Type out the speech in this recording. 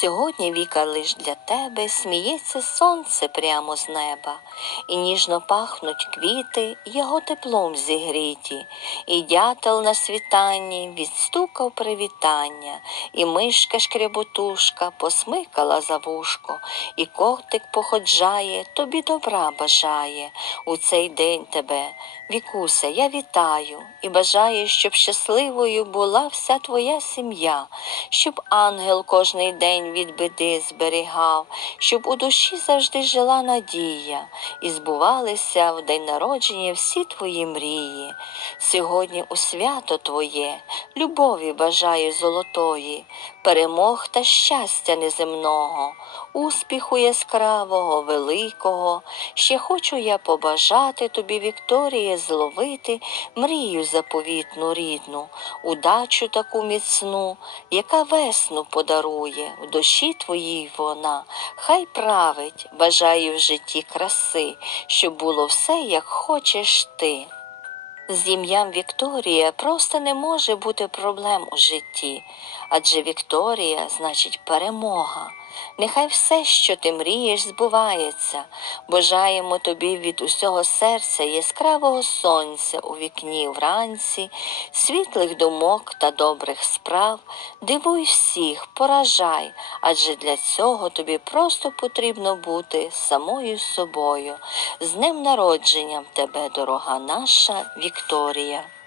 Сьогодні Віка лиш для тебе сміється сонце прямо з неба, і ніжно пахнуть квіти, його теплом зігріті, і дятел на світанні відстукав привітання, і мишка шкряботушка посмикала за вушко, і котик походжає, тобі добра бажає. У цей день тебе, Вікуся, я вітаю і бажаю, щоб щасливою була вся твоя сім'я, щоб ангел кожний день від біди зберігав, щоб у душі завжди жила надія, і збувалися в день народження всі твої мрії. Сьогодні у свято твоє, любові бажаю золотої, перемог та щастя неземного, успіху яскравого, великого. Ще хочу я побажати тобі, Вікторія, зловити мрію заповітну рідну, удачу таку міцну, яка весну подарує в душі твоїй вона. Хай править, бажаю в житті краси, щоб було все, як хочеш ти. З ім'ям Вікторія просто не може бути проблем у житті, адже Вікторія значить перемога. Нехай все, що ти мрієш, збувається. Бажаємо тобі від усього серця яскравого сонця у вікні вранці, світлих думок та добрих справ. Дивуй всіх, поражай, адже для цього тобі просто потрібно бути самою собою. З днем народженням тебе, дорога наша Вікторія.